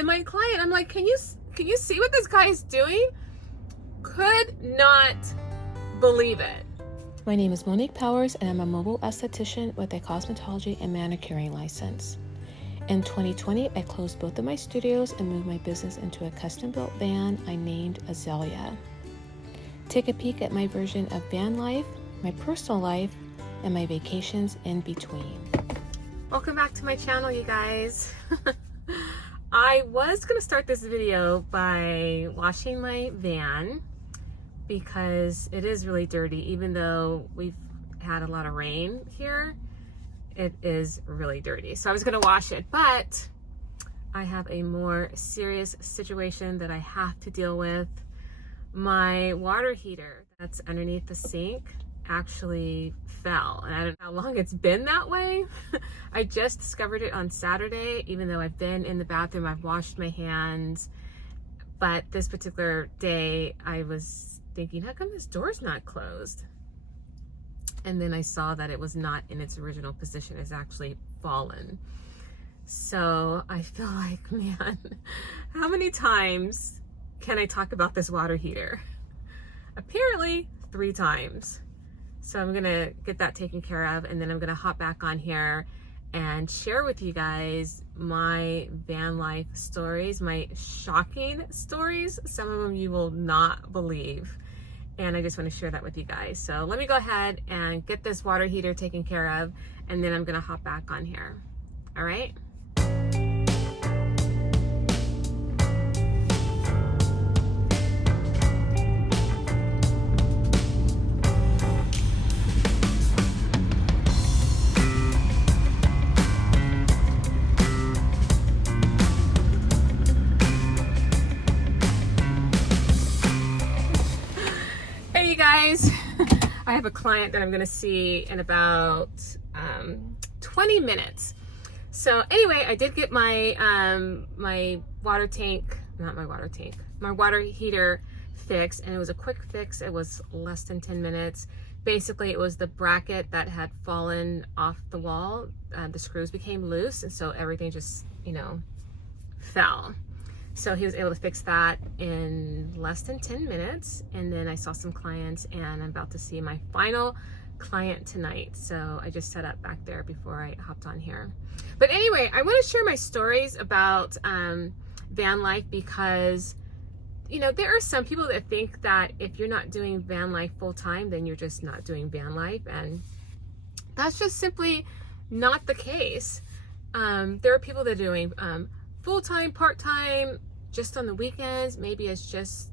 And my client, I'm like, can you see what this guy is doing? Could not believe it. My name is Monique Powers, and I'm a mobile esthetician with a cosmetology and manicuring license. In 2020, I closed both of my studios and moved my business into a custom-built van I named Azalea. Take a peek at my version of van life, my personal life, and my vacations in between. Welcome back to my channel, you guys. I was gonna start this video by washing my van because it is really dirty. Even though we've had a lot of rain here, it is really dirty. So I was gonna wash it, but I have a more serious situation that I have to deal with. My water heater that's underneath the sink actually fell, and I don't know how long it's been that way. I just discovered it on Saturday, even though I've been in the bathroom, I've washed my hands, but this particular day I was thinking, how come this door's not closed? And then I saw that it was not in its original position. It's actually fallen. So I feel like, man, how many times can I talk about this water heater? Apparently 3 times. So I'm gonna get that taken care of, and then I'm gonna hop back on here and share with you guys my van life stories, my shocking stories. Some of them you will not believe, and I just want to share that with you guys. So let me go ahead and get this water heater taken care of, and then I'm gonna hop back on here. All right. Hey you guys, I have a client that I'm gonna see in about 20 minutes. So anyway, I did get my my water heater fixed, and it was a quick fix. It was less than 10 minutes. Basically, it was the bracket that had fallen off the wall. The screws became loose, and so everything just, fell. So he was able to fix that in less than 10 minutes. And then I saw some clients, and I'm about to see my final client tonight. So I just set up back there before I hopped on here. But anyway, I want to share my stories about van life because, there are some people that think that if you're not doing van life full time, then you're just not doing van life. And that's just simply not the case. There are people that are doing full-time, part-time, just on the weekends. Maybe it's just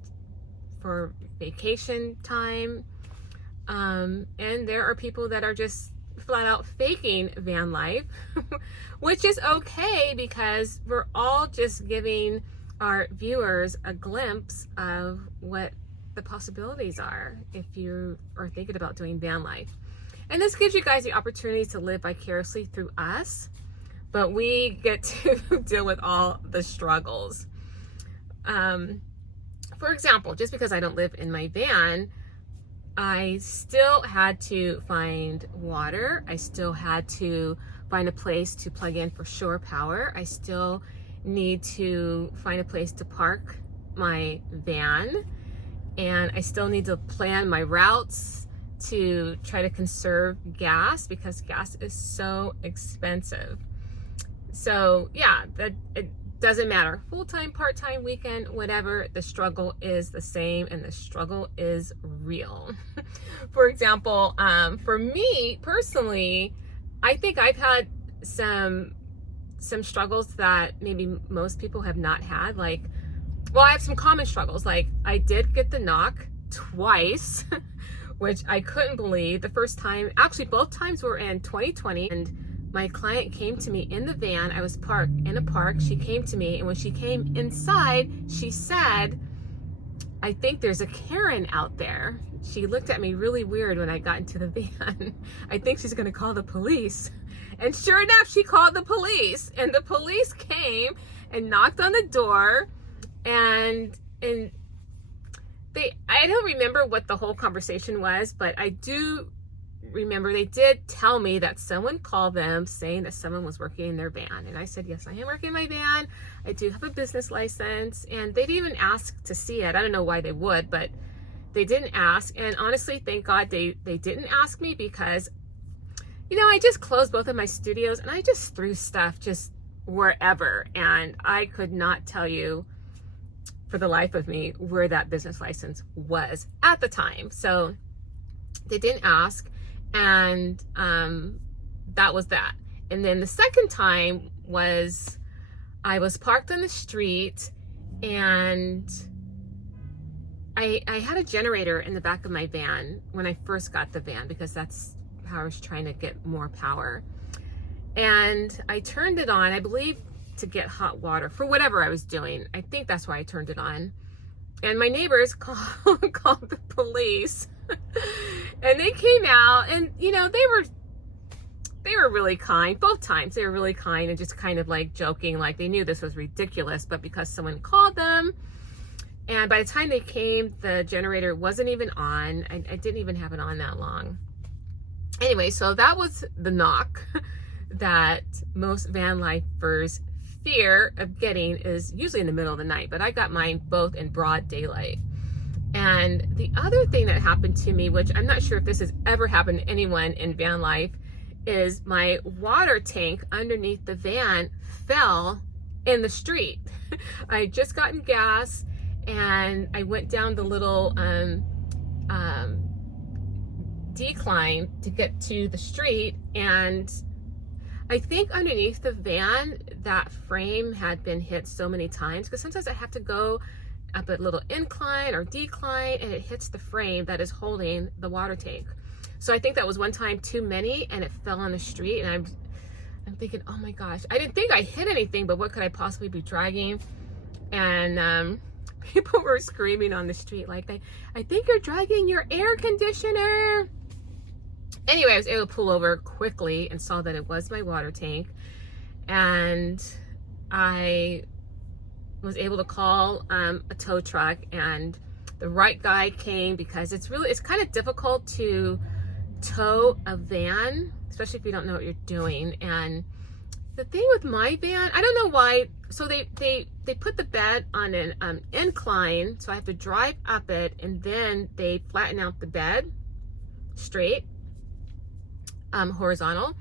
for vacation time. And there are people that are just flat out faking van life, which is okay because we're all just giving our viewers a glimpse of what the possibilities are if you are thinking about doing van life. And this gives you guys the opportunity to live vicariously through us, but we get to deal with all the struggles. For example, just because I don't live in my van, I still had to find water. I still had to find a place to plug in for shore power. I still need to find a place to park my van. And I still need to plan my routes to try to conserve gas because gas is so expensive. So yeah, it doesn't matter. Full-time, part-time, weekend, whatever, the struggle is the same, and the struggle is real. For example, for me personally, I think I've had some struggles that maybe most people have not had. I have some common struggles. Like, I did get the knock twice, which I couldn't believe. The first time, actually both times were in 2020, and my client came to me in the van. I was parked in a park. She came to me, and when she came inside, she said, "I think there's a Karen out there." She looked at me really weird when I got into the van. "I think she's gonna call the police." And sure enough, she called the police, and the police came and knocked on the door, and I don't remember what the whole conversation was, but I do remember they did tell me that someone called them saying that someone was working in their van. And I said, yes, I am working in my van. I do have a business license. And they didn't even ask to see it. I don't know why they would, but they didn't ask. And honestly, thank God they didn't ask me, because, you know, I just closed both of my studios and I just threw stuff just wherever. And I could not tell you for the life of me where that business license was at the time. So they didn't ask, and that was that. And then the second time was, I was parked on the street, and I had a generator in the back of my van when I first got the van, because that's how I was trying to get more power. And I turned it on, I believe, to get hot water for whatever I was doing. I think that's why I turned it on. And my neighbors called the police. And they came out, and you know, they were really kind. Both times they were really kind and just kind of like joking, like they knew this was ridiculous, but because someone called them. And by the time they came, the generator wasn't even on. I didn't even have it on that long. Anyway, so that was the knock that most van lifers fear of getting, is usually in the middle of the night, but I got mine both in broad daylight. And the other thing that happened to me, which I'm not sure if this has ever happened to anyone in van life, is my water tank underneath the van fell in the street. I had just gotten gas, and I went down the little decline to get to the street, and I think underneath the van, that frame had been hit so many times, because sometimes I have to go up a little incline or decline, and it hits the frame that is holding the water tank. So I think that was one time too many, and it fell on the street. And I'm thinking, oh my gosh, I didn't think I hit anything, but what could I possibly be dragging? And people were screaming on the street, like, I think you're dragging your air conditioner. Anyway, I was able to pull over quickly and saw that it was my water tank. And I was able to call a tow truck, and the right guy came, because it's kind of difficult to tow a van, especially if you don't know what you're doing. And the thing with my van, I don't know why, so they put the bed on an incline, so I have to drive up it, and then they flatten out the bed straight, horizontal.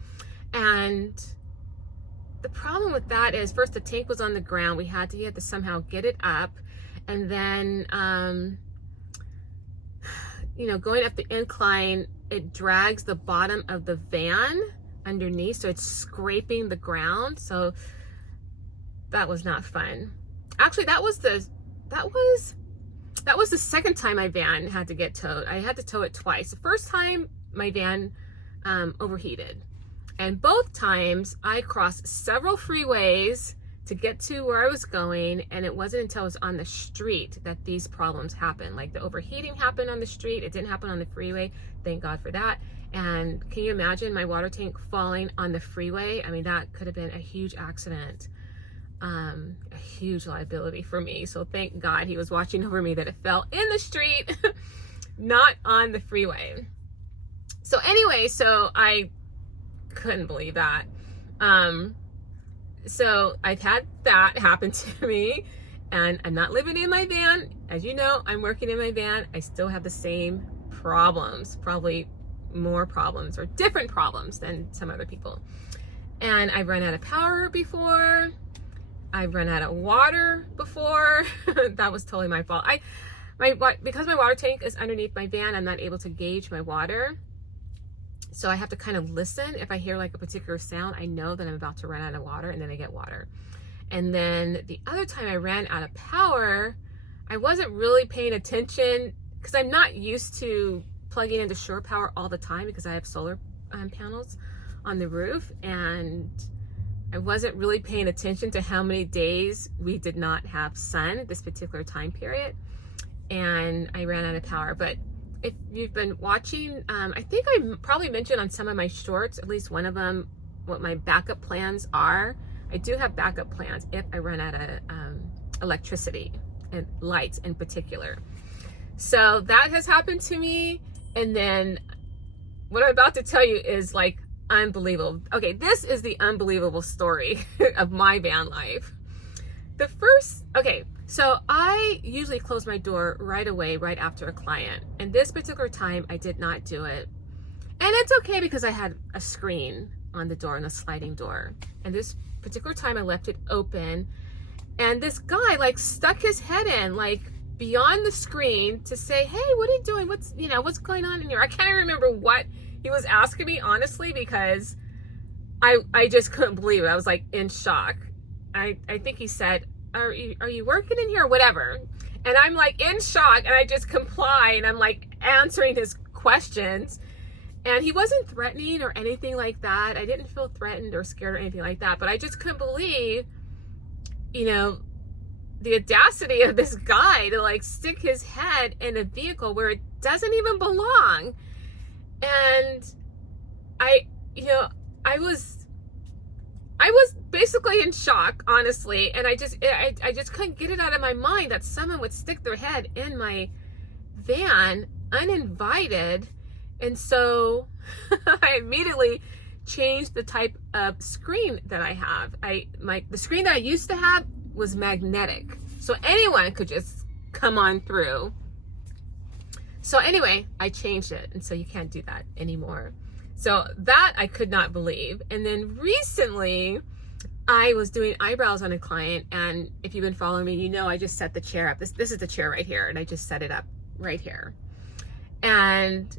And the problem with that is, first, the tank was on the ground. You had to somehow get it up, and then you know, going up the incline, it drags the bottom of the van underneath, so it's scraping the ground. So that was not fun. Actually, that was the second time my van had to get towed. I had to tow it twice. The first time my van overheated, and both times I crossed several freeways to get to where I was going, and it wasn't until I was on the street that these problems happened. Like, the overheating happened on the street. It didn't happen on the freeway. Thank God for that. And can you imagine my water tank falling on the freeway? I mean, that could have been a huge accident, a huge liability for me. So thank God he was watching over me that it fell in the street, not on the freeway. So anyway, so I couldn't believe that. So I've had that happen to me, and I'm not living in my van. As you know, I'm working in my van. I still have the same problems, probably more problems or different problems than some other people. And I've run out of power before. I've run out of water before. That was totally my fault. Because my water tank is underneath my van, I'm not able to gauge my water. So I have to kind of listen. If I hear like a particular sound, I know that I'm about to run out of water, and then I get water. And then the other time I ran out of power, I wasn't really paying attention, because I'm not used to plugging into shore power all the time, because I have solar panels on the roof, and I wasn't really paying attention to how many days we did not have sun this particular time period, and I ran out of power. But if you've been watching, I think I probably mentioned on some of my shorts, at least one of them, what my backup plans are. I do have backup plans if I run out of electricity and lights in particular. So that has happened to me. And then what I'm about to tell you is like unbelievable. Okay, this is the unbelievable story of my van life. So I usually close my door right away, right after a client. And this particular time, I did not do it. And it's okay because I had a screen on the door and a sliding door. And this particular time, I left it open. And this guy like stuck his head in like beyond the screen to say, hey, what are you doing? What's going on in here? I can't even remember what he was asking me, honestly, because I just couldn't believe it. I was like in shock. I think he said, are you working in here or whatever? And I'm like in shock, and I just comply, and I'm like answering his questions. And he wasn't threatening or anything like that. I didn't feel threatened or scared or anything like that, but I just couldn't believe, the audacity of this guy to like stick his head in a vehicle where it doesn't even belong. And I was basically in shock, honestly, and I just couldn't get it out of my mind that someone would stick their head in my van uninvited. And so I immediately changed the type of screen that I have. The screen that I used to have was magnetic, so anyone could just come on through. So anyway, I changed it, and so you can't do that anymore. So that I could not believe. And then recently I was doing eyebrows on a client, and if you've been following me, I just set the chair up. This is the chair right here, and I just set it up right here. And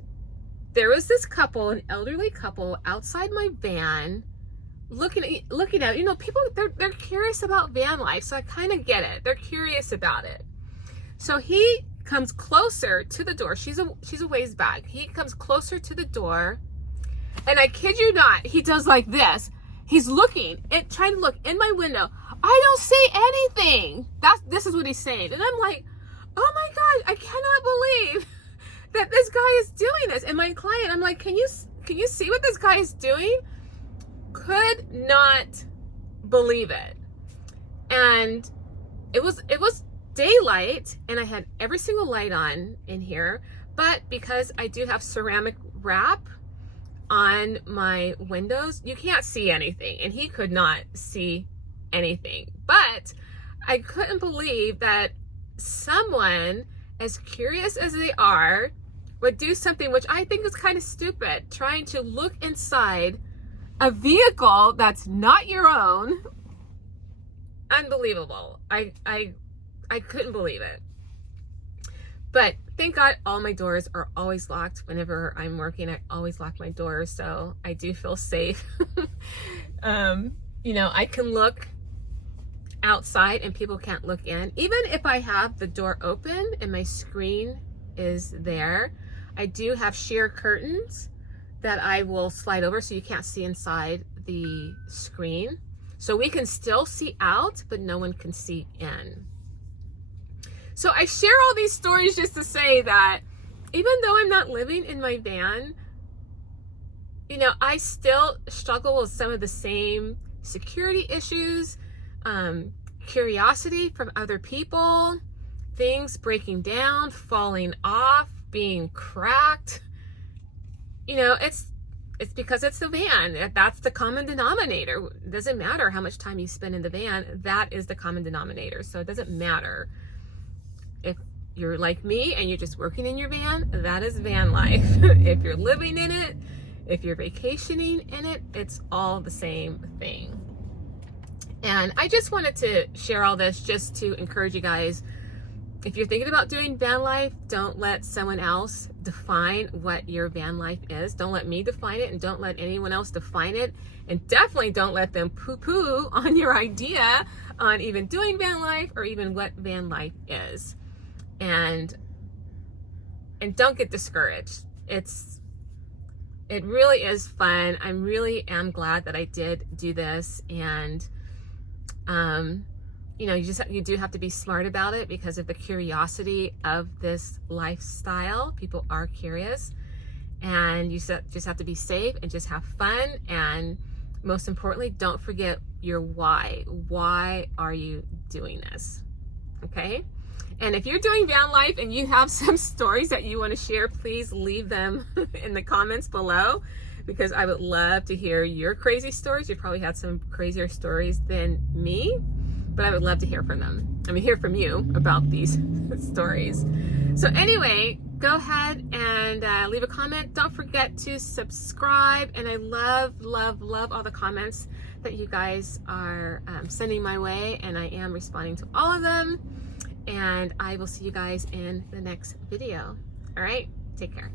there was this couple, an elderly couple, outside my van, looking at people. They're curious about van life, so I kind of get it. They're curious about it. So he comes closer to the door. She's a ways back. He comes closer to the door, and I kid you not, he does like this. He's trying to look in my window. I don't see anything. This is what he's saying. And I'm like, oh my God, I cannot believe that this guy is doing this. And my client, I'm like, can you see what this guy is doing? Could not believe it. And it was daylight, and I had every single light on in here, but because I do have ceramic wrap on my windows, you can't see anything, and he could not see anything. But I couldn't believe that someone as curious as they are would do something which I think is kind of stupid, trying to look inside a vehicle that's not your own. Unbelievable. I couldn't believe it. But thank God all my doors are always locked. Whenever I'm working, I always lock my doors, so I do feel safe. I can look outside and people can't look in. Even if I have the door open and my screen is there, I do have sheer curtains that I will slide over so you can't see inside the screen. So we can still see out, but no one can see in. So I share all these stories just to say that even though I'm not living in my van, I still struggle with some of the same security issues, curiosity from other people, things breaking down, falling off, being cracked. It's because it's the van. That's the common denominator. It doesn't matter how much time you spend in the van. That is the common denominator. So it doesn't matter if you're like me and you're just working in your van. That is van life. If you're living in it, if you're vacationing in it, it's all the same thing. And I just wanted to share all this just to encourage you guys. If you're thinking about doing van life, don't let someone else define what your van life is. Don't let me define it, and don't let anyone else define it. And definitely don't let them poo-poo on your idea on even doing van life or even what van life is. And don't get discouraged. It really is fun. I really am glad that I did do this. And you do have to be smart about it because of the curiosity of this lifestyle. People are curious, and you just have to be safe and just have fun. And most importantly, don't forget your why. Why are you doing this? Okay? And if you're doing van life and you have some stories that you want to share, please leave them in the comments below, because I would love to hear your crazy stories. You probably had some crazier stories than me, but I would love to hear from them. I mean, hear from you about these stories. So anyway, go ahead and leave a comment. Don't forget to subscribe. And I love, love, love all the comments that you guys are sending my way. And I am responding to all of them. And I will see you guys in the next video. All right, take care.